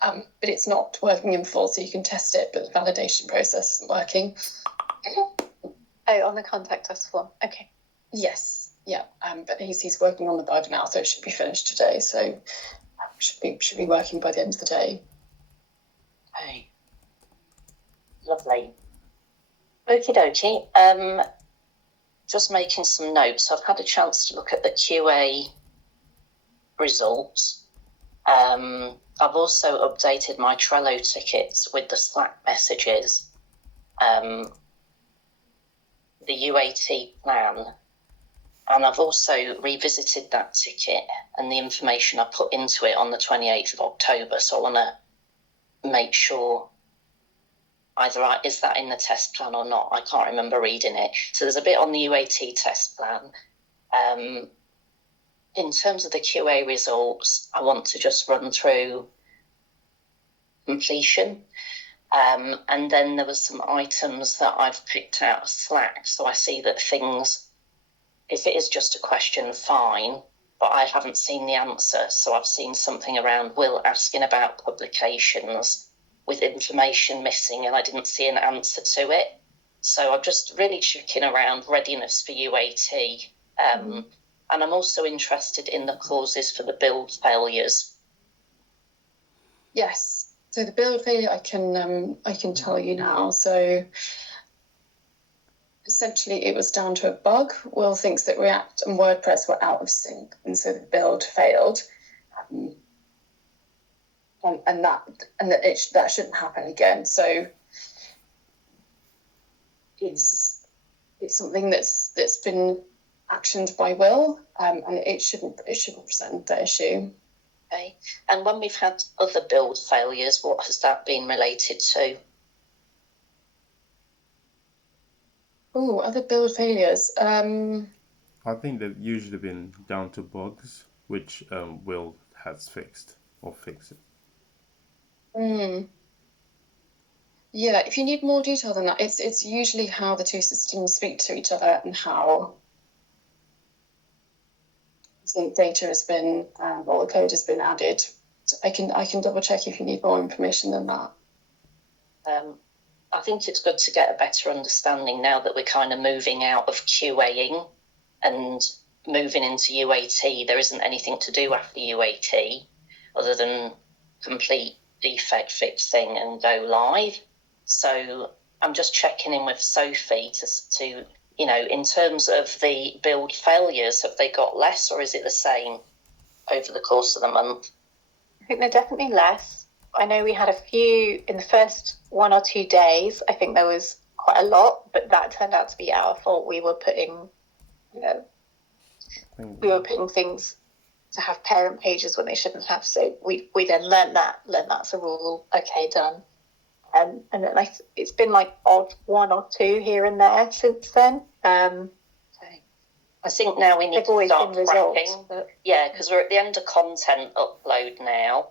but it's not working in full, so you can test it, but the validation process isn't working. Oh, on the contact us form. Okay. Yes, yeah, but he's working on the bug now, so it should be finished today. So should be working by the end of the day. Okay. Lovely. Okie dokie. Just making some notes. I've had a chance to look at the QA results. I've also updated my Trello tickets with the Slack messages, the UAT plan, and I've also revisited that ticket and the information I put into it on the 28th of October. So I want to make sure either is that in the test plan or not. I can't remember reading it. So there's a bit on the UAT test plan. In terms of the QA results, I want to just run through completion. And then there was some items that I've picked out of Slack. So I see that things, if it is just a question, fine, but I haven't seen the answer. So I've seen something around Will asking about publications with information missing, and I didn't see an answer to it. So I'm just really checking around readiness for UAT. And I'm also interested in the causes for the build failures. Yes. So the build failure, I can tell you now. So essentially, it was down to a bug. Will thinks that React and WordPress were out of sync, and so the build failed. And that shouldn't happen again. So it's something that's been actioned by Will, and it shouldn't present that issue. Okay. And when we've had other build failures, what has that been related to? Oh, other build failures. I think they've usually been down to bugs, which Will has fixed or fix it. Yeah, if you need more detail than that, it's usually how the two systems speak to each other and how the data has been, or the code has been added. So I can double check if you need more information than that. I think it's good to get a better understanding now that we're kind of moving out of QAing and moving into UAT. There isn't anything to do after UAT other than complete defect fixing and go live. So I'm just checking in with Sophie to in terms of the build failures, have they got less or is it the same over the course of the month? I think they're definitely less. I know we had a few in the first 1 or 2 days. I think there was quite a lot, but that turned out to be our fault. We were putting, things to have parent pages when they shouldn't have. So we then learned that's a rule. Okay, done. And then it's been like odd 1 or 2 here and there since then. Okay. I think now we need to start tracking. Yeah, because we're at the end of content upload now.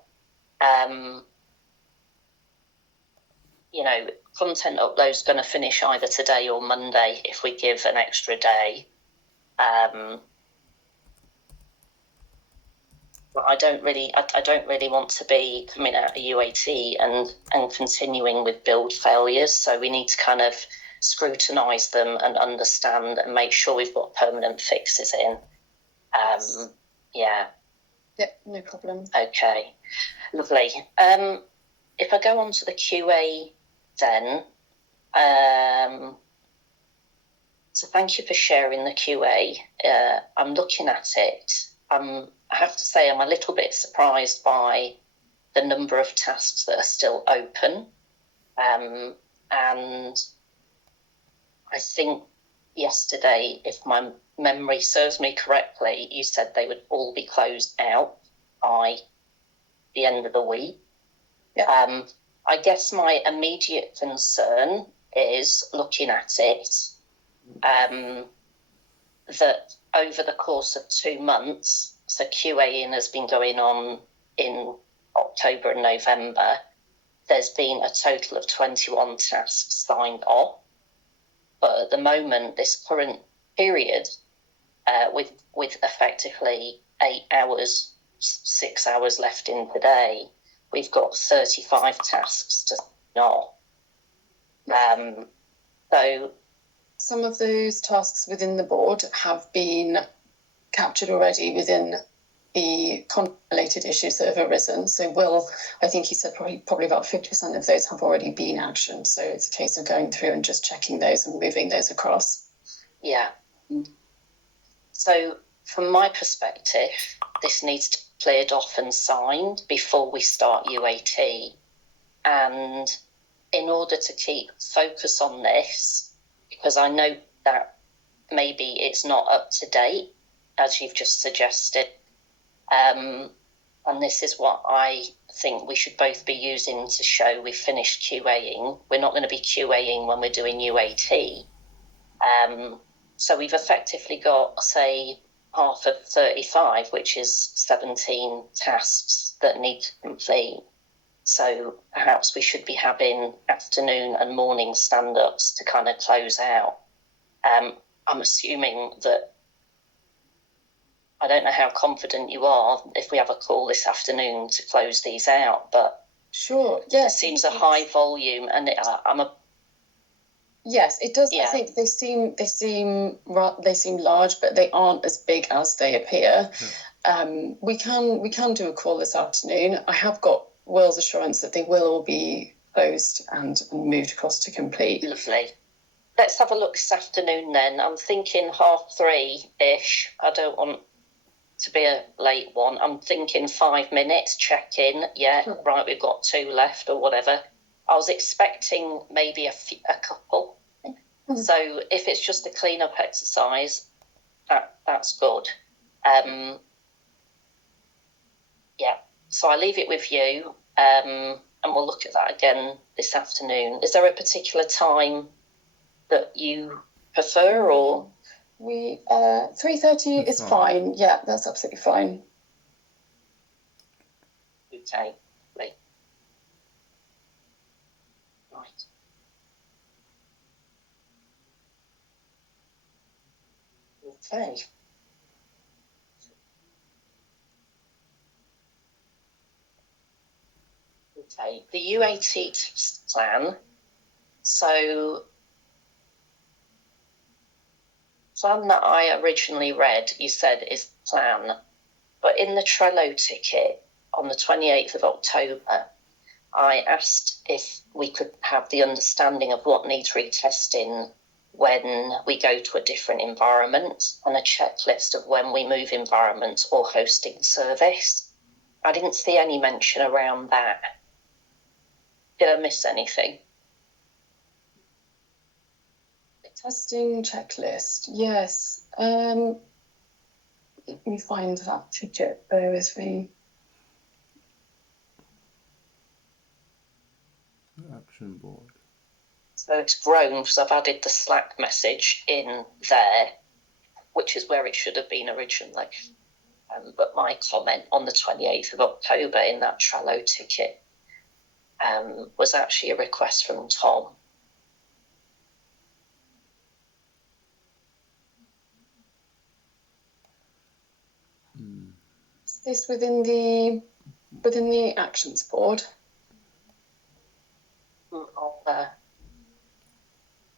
Content upload is going to finish either today or Monday if we give an extra day. But I don't really want to be coming out of UAT and continuing with build failures. So we need to kind of scrutinise them and understand and make sure we've got permanent fixes in. Yeah. Yep, no problem. Okay, lovely. If I go on to the QA then, so thank you for sharing the QA. I'm looking at it. I have to say I'm a little bit surprised by the number of tasks that are still open. And I think yesterday, if my memory serves me correctly, you said they would all be closed out by the end of the week. Yeah. I guess my immediate concern is looking at it, that over the course of 2 months, so QAing has been going on in October and November, there's been a total of 21 tasks signed off. But at the moment, this current period, with effectively 8 hours, 6 hours left in today, we've got 35 tasks to not. So some of those tasks within the board have been captured already within the related issues that have arisen. So Will, I think he said probably about 50% of those have already been actioned. So it's a case of going through and just checking those and moving those across. Yeah. So from my perspective, this needs to be cleared off and signed before we start UAT. And in order to keep focus on this, because I know that maybe it's not up to date, as you've just suggested, and this is what I think we should both be using to show we've finished QAing. We're not going to be QAing when we're doing UAT. So we've effectively got, say, half of 35, which is 17 tasks that need to complete. So perhaps we should be having afternoon and morning stand-ups to kind of close out. I'm assuming that, I don't know how confident you are if we have a call this afternoon to close these out, but sure, yes, it seems a high volume, and yes, it does. Yeah. I think they seem large, but they aren't as big as they appear. Yeah. We can do a call this afternoon. I have got Will's assurance that they will all be closed and moved across to complete. Lovely. Let's have a look this afternoon then. I'm thinking 3:30-ish. I don't want to be a late one. I'm thinking 5 minutes, check in. Yeah, sure. Right, we've got 2 left or whatever. I was expecting maybe a couple. Mm-hmm. So if it's just a clean-up exercise, that's good. Yeah, so I leave it with you, and we'll look at that again this afternoon. Is there a particular time that you prefer, or? 3:30 is fine. Yeah, that's absolutely fine. Okay, right. Okay. Okay, the UAT test plan. So, plan that I originally read, you said, is plan. But in the Trello ticket on the 28th of October, I asked if we could have the understanding of what needs retesting when we go to a different environment and a checklist of when we move environment or hosting service. I didn't see any mention around that. Did I miss anything? Testing checklist, yes. Let me find that ticket, bear with me. Action board. So it's grown because I've added the Slack message in there, which is where it should have been originally. But my comment on the 28th of October in that Trello ticket was actually a request from Tom. Is this within the actions board?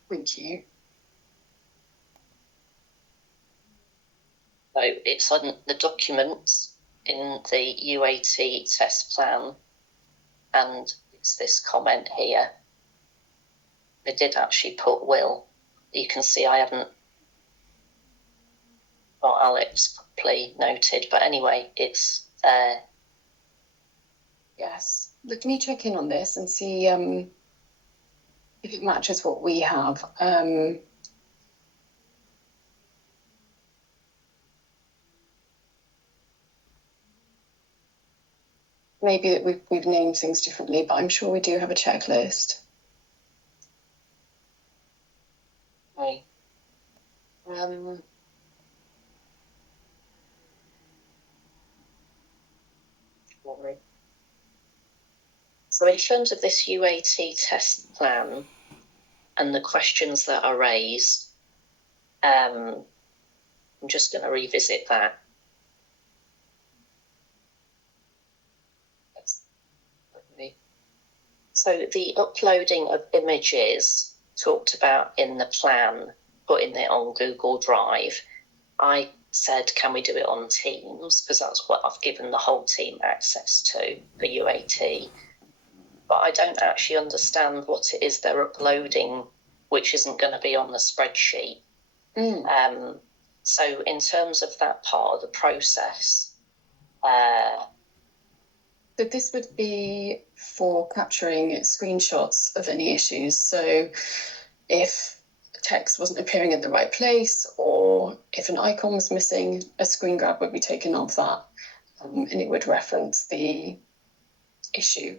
Thank you. So it's on the documents in the UAT test plan, and it's this comment here. I did actually put Will. You can see I haven't got Alex properly noted, but anyway, it's there. Yes. Let me check in on this and see if it matches what we have. Maybe that we've named things differently, but I'm sure we do have a checklist. Okay. So in terms of this UAT test plan and the questions that are raised, I'm just going to revisit that. So the uploading of images talked about in the plan, putting it on Google Drive, I said, can we do it on Teams? Because that's what I've given the whole team access to for UAT. But I don't actually understand what it is they're uploading, which isn't going to be on the spreadsheet. So in terms of that part of the process, So this would be for capturing screenshots of any issues. So if text wasn't appearing in the right place, or if an icon was missing, a screen grab would be taken of that, and it would reference the issue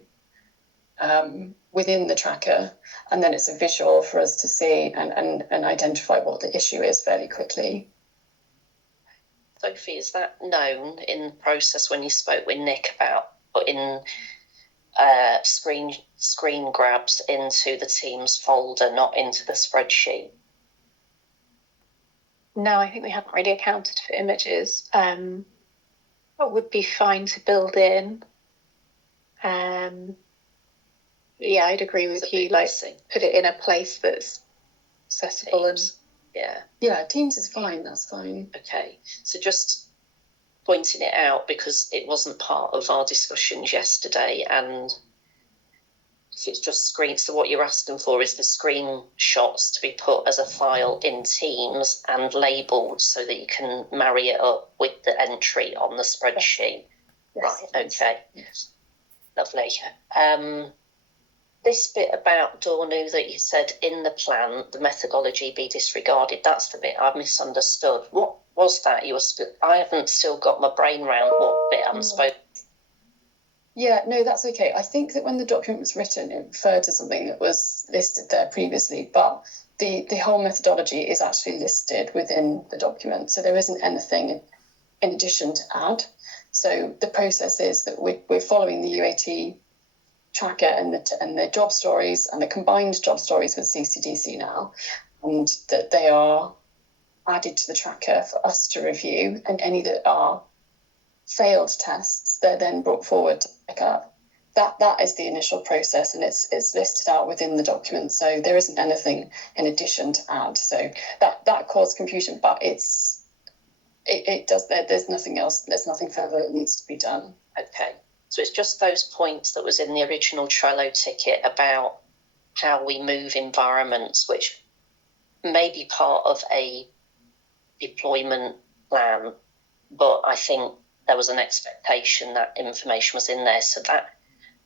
within the tracker, and then it's a visual for us to see and identify what the issue is fairly quickly. Sophie, is that known in the process when you spoke with Nick about putting screen grabs into the Teams folder, not into the spreadsheet? No, I think we haven't really accounted for images. What would be fine to build in? Yeah, I'd agree with you. Like, put it in a place that's accessible Teams. Yeah, Teams is fine. That's fine. Okay, so just pointing it out because it wasn't part of our discussions yesterday, and if it's just screen, so what you're asking for is the screenshots to be put as a file in Teams and labelled so that you can marry it up with the entry on the spreadsheet. Yes. Right, okay. Yes. Lovely. This bit about Dornu that you said in the plan, the methodology be disregarded, that's the bit I've misunderstood. What was that? I haven't still got my brain round what bit I'm supposed. Yeah, no, that's okay. I think that when the document was written, it referred to something that was listed there previously, but the whole methodology is actually listed within the document. So there isn't anything in addition to add. So the process is that we're following the UAT tracker and the job stories and the combined job stories with CCDC now, and that they are added to the tracker for us to review, and any that are failed tests, they're then brought forward to pick up. That is the initial process, and it's listed out within the document, so there isn't anything in addition to add. So that caused confusion, but there's nothing else, there's nothing further that needs to be done. Okay, so it's just those points that was in the original Trello ticket about how we move environments, which may be part of a deployment plan, but I think there was an expectation that information was in there. So that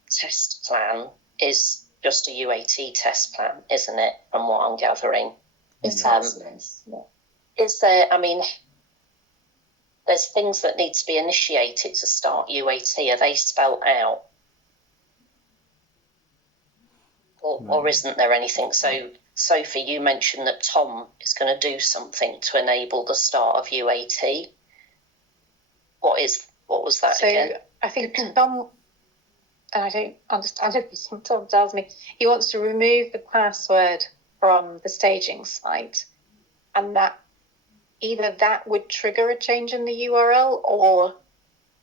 test plan is just a UAT test plan, isn't it, from what I'm gathering? It is. Is there, I mean, there's things that need to be initiated to start UAT. Are they spelled out? Or isn't there anything? So, Sophie, you mentioned that Tom is going to do something to enable the start of UAT. What was that again? I think Tom, and I don't understand everything Tom tells me, he wants to remove the password from the staging site, and that either that would trigger a change in the URL, or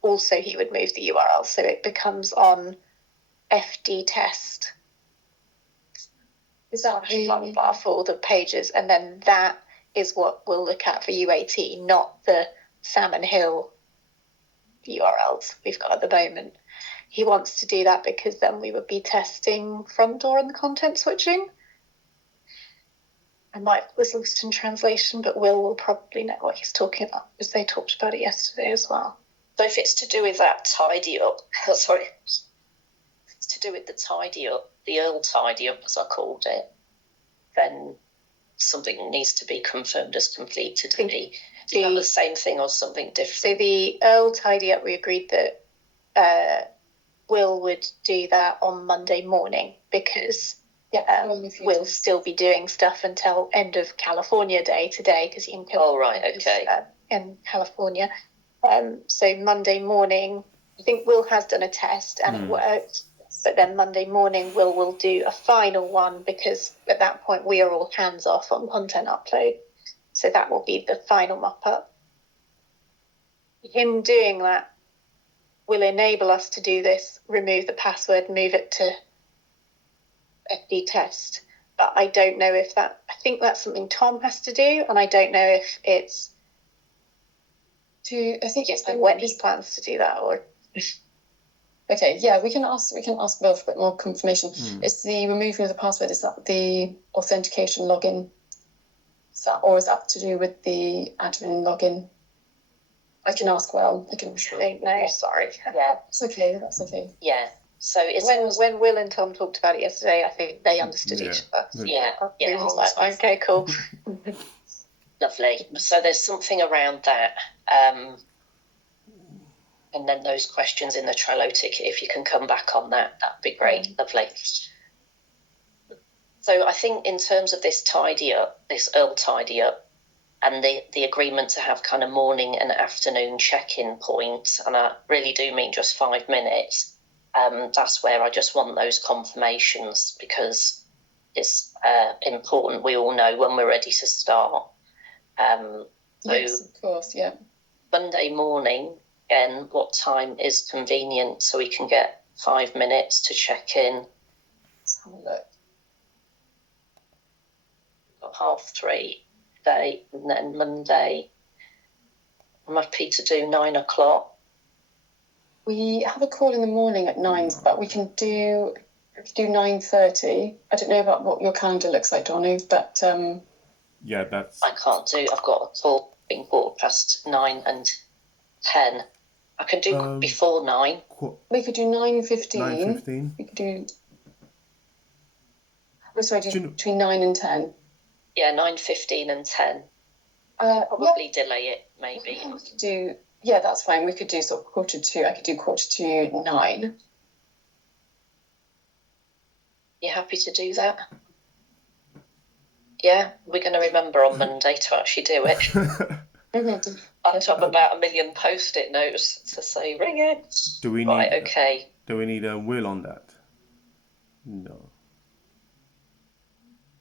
also he would move the URL so it becomes on FD test. Is that blah, blah, blah, for all the pages, and then that is what we'll look at for UAT, not the Salmon Hill URLs we've got at the moment. He wants to do that because then we would be testing front door and the content switching. I might was lost in translation, but will probably know what he's talking about because they talked about it yesterday as well. So if it's to do with that tidy up, sorry, it's to do with the tidy up, the Earl tidy up as I called it, then something needs to be confirmed as completed. Is that the same thing or something different? So the Earl tidy up, we agreed that Will would do that on Monday morning because we'll still be doing stuff until end of California Day today because in California. So Monday morning, I think Will has done a test and it worked. But then Monday morning, will do a final one because at that point we are all hands off on content upload. So that will be the final mop-up. Him doing that will enable us to do this, remove the password, move it to FD test, but I don't know if I think that's something Tom has to do, and I don't know if it's I think it's when he plans to do that, or okay, yeah, we can ask Bill for a bit more confirmation. It's the removing of the password. Is that the authentication login? Or is that to do with the admin login? I can ask Will. I don't know. Sorry. Yeah, That's okay. That's okay. yeah. So it's when Will and Tom talked about it yesterday, I think they understood each other. Yeah. Okay, cool. Lovely. So there's something around that. And then those questions in the Trello ticket, if you can come back on that, that'd be great. Lovely. So I think in terms of this Earl tidy up, and the agreement to have kind of morning and afternoon check-in points, and I really do mean just 5 minutes, that's where I just want those confirmations, because it's important we all know when we're ready to start. Yes, of course, yeah. Monday morning, again, what time is convenient so we can get 5 minutes to check in? Let's have a look. Got 3:30 today, and then Monday, I'm happy to do 9 o'clock. We have a call in the morning at 9, but we can do 9:30. I don't know about what your calendar looks like, Donu, but yeah, that's. I can't do. I've got a call being 9:15 and 10. I can do before 9. We could do 9:15. 9:15. We could do. Between 9 and 10. Yeah, 9:15 and 10. Probably delay it, maybe. We could do. Yeah, that's fine. We could do sort of 8:45. I could do 9:45. You happy to do that? Yeah, we're going to remember on Monday to actually do it. I have about 1 million post-it notes to say, ring it. Do we need? Right, okay. Do we need a will on that? No.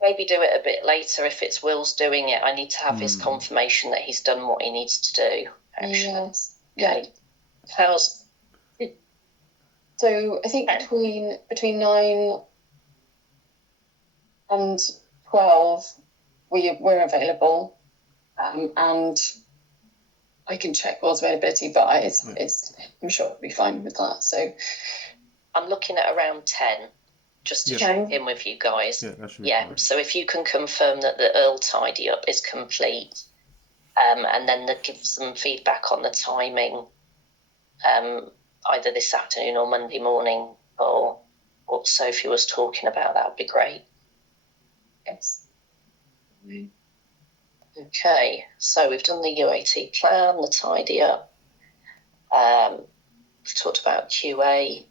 Maybe do it a bit later if it's Will's doing it. I need to have his confirmation that he's done what he needs to do. Actually. Yes. Okay. So I think between 9 and 12, we're available, and I can check Will's availability, but I'm sure it'll be fine with that. So I'm looking at around 10. Just to check in with you guys. Yeah, that should be fine. So if you can confirm that the Earl tidy up is complete, and then give some feedback on the timing, either this afternoon or Monday morning, or what Sophie was talking about, that would be great. Yes. Okay, so we've done the UAT plan, the tidy up. We've talked about QA.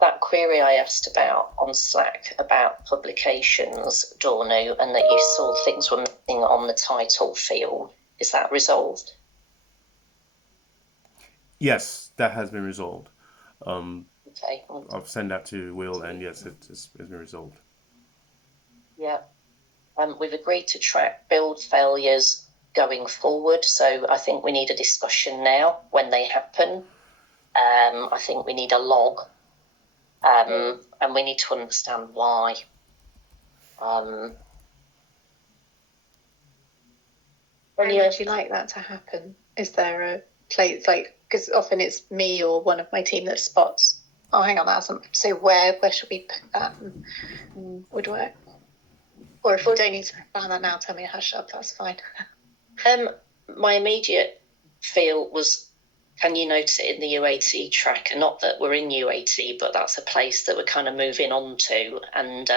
That query I asked about on Slack about publications, Dornu, and that you saw things were missing on the title field. Is that resolved? Yes, that has been resolved. Okay. I've sent that to Will, and yes, it's been resolved. Yeah. We've agreed to track build failures going forward, so I think we need a discussion now when they happen. I think we need a log. And we need to understand why. When would you like that to happen? Is there a place, because often it's me or one of my team that spots, oh, hang on, that's something. So where should we put that would work? Or if we don't need to plan that now, tell me a hush up, that's fine. My immediate feel was, can you notice it in the UAT tracker? Not that we're in UAT, but that's a place that we're kind of moving on to. And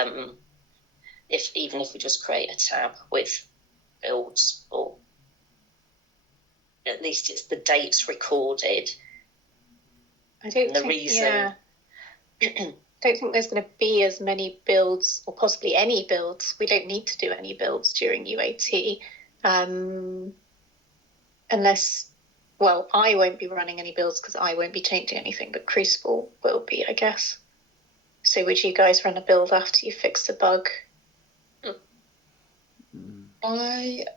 even if we just create a tab with builds, or at least it's the dates recorded. I don't think there's going to be as many builds, or possibly any builds. We don't need to do any builds during UAT, unless, well, I won't be running any builds because I won't be changing anything, but Crucible will be, I guess. So would you guys run a build after you fix the bug?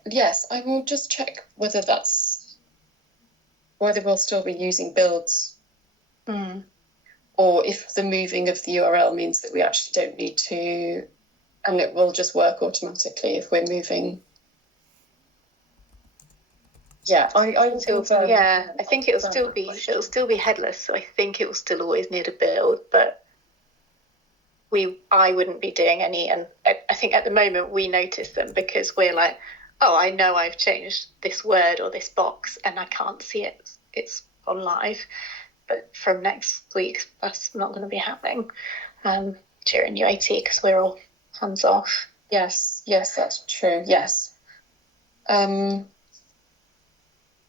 Yes, I will just check whether we'll still be using builds. or if the moving of the URL means that we actually don't need to, and it will just work automatically if we're moving. Yeah, I think it'll still be headless, so I think it will still always need a build, but I wouldn't be doing any, and I think at the moment we notice them because we're like, oh, I know I've changed this word or this box and I can't see it, it's on live, but from next week that's not going to be happening during UAT because we're all hands off. Yes, that's true, yes.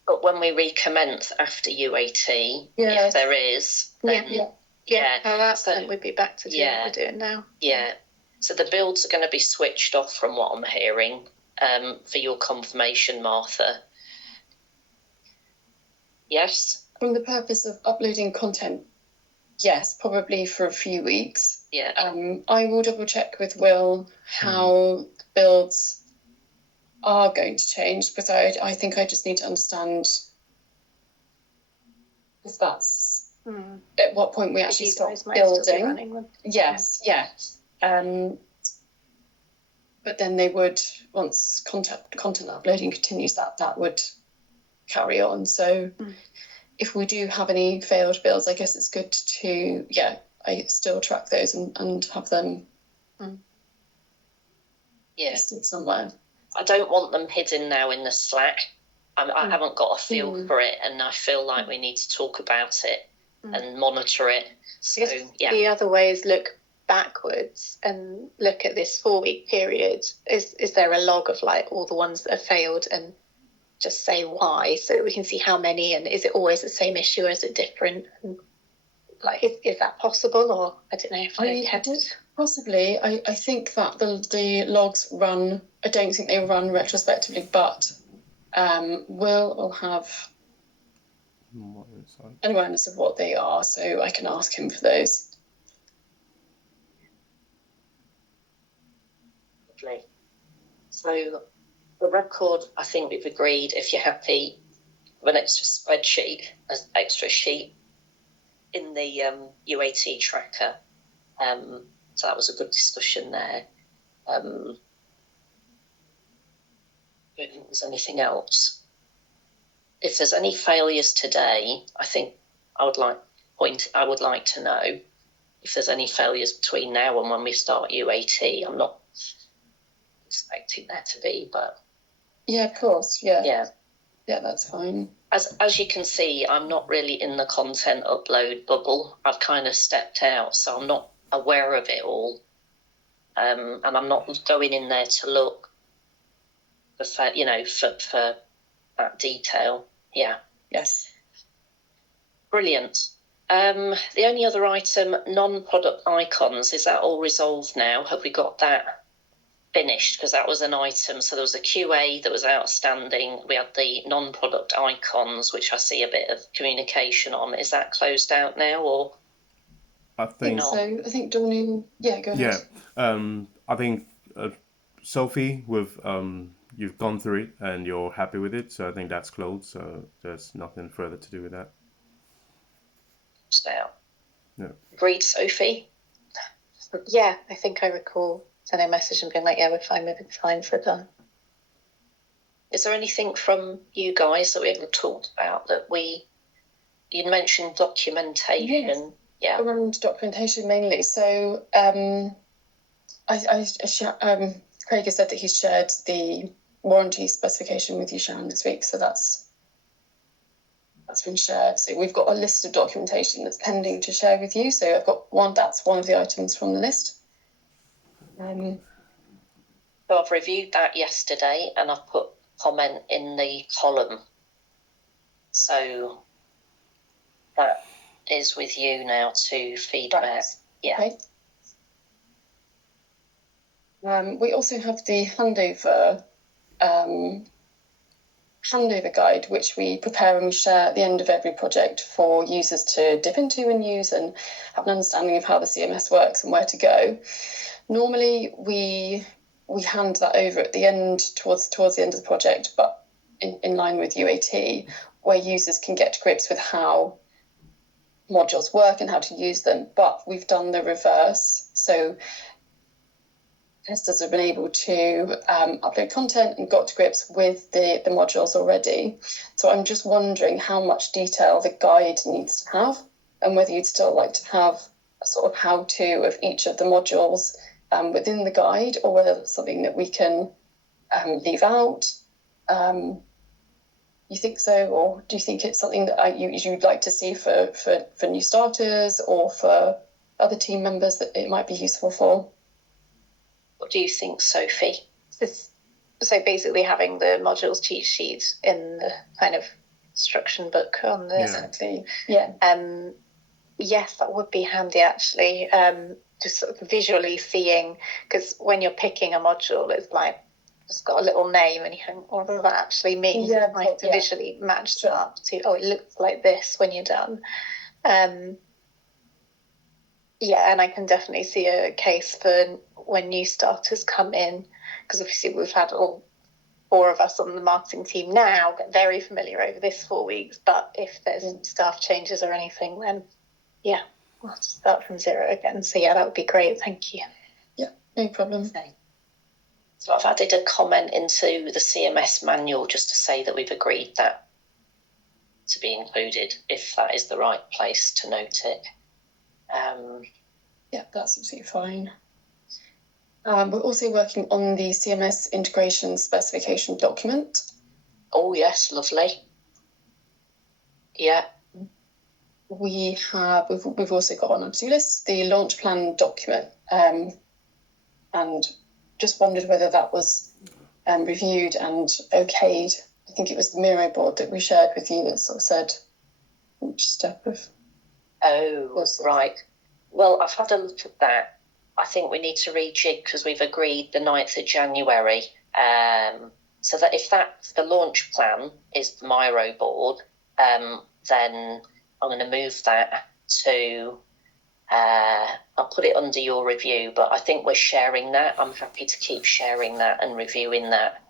But when we recommence after UAT, if there is, then then we'd be back to doing what we're doing now. Yeah. So the builds are going to be switched off from what I'm hearing, for your confirmation, Martha. Yes? From the purpose of uploading content, yes, probably for a few weeks. Yeah. I will double check with Will how builds are going to change, because I think I just need to understand if that's at what point we actually stop building. Yes. But then they would, once content uploading continues, that would carry on. So if we do have any failed builds, I guess it's good to, I still track those and have them listed somewhere. I don't want them hidden now in the Slack. I haven't got a feel for it, and I feel like we need to talk about it and monitor it. So, the other way is look backwards and look at this 4-week period. Is there a log of like all the ones that have failed, and just say why, so that we can see how many, and is it always the same issue, or is it different? And, like, is that possible, or I don't know if I had it. Possibly. I think that the logs run, I don't think they run retrospectively, but will have an awareness of what they are, so I can ask him for those. Lovely. So the record, I think we've agreed, if you're happy, of an extra spreadsheet, an extra sheet in the UAT tracker. So that was a good discussion there. I don't think there's anything else. If there's any failures today, I think I would like to know if there's any failures between now and when we start UAT. I'm not expecting there to be, but yeah, of course, yeah, that's fine. As you can see, I'm not really in the content upload bubble. I've kind of stepped out, so I'm not aware of it all, and I'm not going in there to look for that detail. Yeah. Yes. Brilliant. The only other item, non-product icons, is that all resolved now? Have we got that finished? Because that was an item. So there was a QA that was outstanding. We had the non-product icons, which I see a bit of communication on. Is that closed out now, or? I think so. I think Dawn, go ahead. Yeah. I think Sophie, you've gone through it and you're happy with it, so I think that's closed. So there's nothing further to do with that. Now. No. Agreed, Sophie? Yeah, I think I recall sending a message and being like, we're fine with it, fine, so done. Is there anything from you guys that we haven't talked about that you mentioned documentation? Yes. Yeah. Around documentation mainly. So Craig has said that he's shared the warranty specification with you, Sharon, this week. So that's been shared. So we've got a list of documentation that's pending to share with you. So I've got that's one of the items from the list. So I've reviewed that yesterday and I've put comment in the column. So that is with you now to feedback. Right. Yeah. Okay. We also have the handover guide, which we prepare and we share at the end of every project for users to dip into and use and have an understanding of how the CMS works and where to go. Normally, we hand that over at the end, towards the end of the project, but in line with UAT, where users can get to grips with how modules work and how to use them, but we've done the reverse. So testers have been able to upload content and got to grips with the modules already. So I'm just wondering how much detail the guide needs to have, and whether you'd still like to have a sort of how-to of each of the modules within the guide, or whether that's something that we can leave out. You think so, or do you think it's something that you'd like to see for new starters or for other team members that it might be useful for? What do you think, Sophie? So basically having the modules cheat sheet in the kind of instruction book on the... Exactly. Yeah. Yes, that would be handy actually. Just sort of visually seeing, because when you're picking a module, it's like it's got a little name and you think, what does that actually mean? Yeah, it's like to visually match that up to, oh, it looks like this when you're done. Yeah, and I can definitely see a case for when new starters come in, because obviously we've had all 4 of us on the marketing team now get very familiar over this 4 weeks, but if there's staff changes or anything, then yeah, we'll have to start from zero again. So yeah, that would be great. Thank you. Yeah, no problem. Okay. So I've added a comment into the CMS manual just to say that we've agreed that to be included, if that is the right place to note it. Yeah, that's absolutely fine. We're also working on the CMS integration specification document. Oh yes, lovely. Yeah. We've also got on our to-do list the launch plan document, and just wondered whether that was reviewed and okayed. I think it was the Miro board that we shared with you that sort of said each step of... Oh, right. Well, I've had a look at that. I think we need to rejig because we've agreed the 9th of January. So that if the launch plan is the Miro board, then I'm going to move that to, I'll put it under your review, but I think we're sharing that. I'm happy to keep sharing that and reviewing that.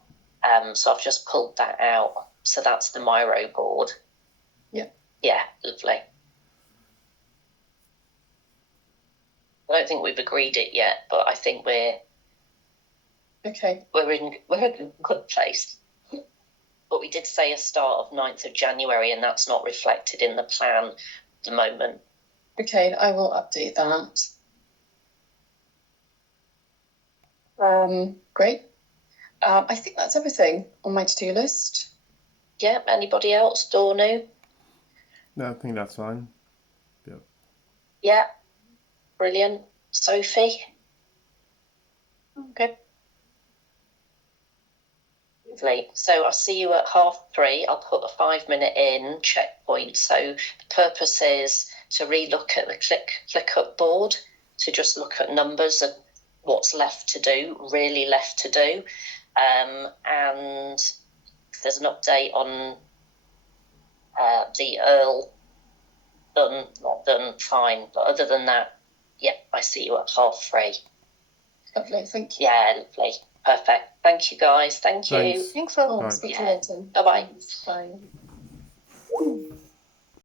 So I've just pulled that out. So that's the Miro board. Yeah. Yeah, lovely. I don't think we've agreed it yet, but I think we're in a good place. But we did say a start of 9th of January, and that's not reflected in the plan at the moment. Okay, I will update that. Great. I think that's everything on my to-do list. Yeah, anybody else? Dornu? No, I think that's fine. Yeah. Yeah, brilliant. Sophie? Good. Lovely. So I'll see you at 3:30. I'll put a 5-minute in checkpoint. So the purpose is to relook at the ClickUp board, to just look at numbers of what's left to do, really left to do. And if there's an update on the Earl, done, not done, fine. But other than that, yeah, I see you at 3:30. Lovely, thank you. Yeah, lovely. Perfect. Thank you, guys. Thank you. Thanks. Thanks a lot. Oh, speak to you later. Bye-bye. Bye.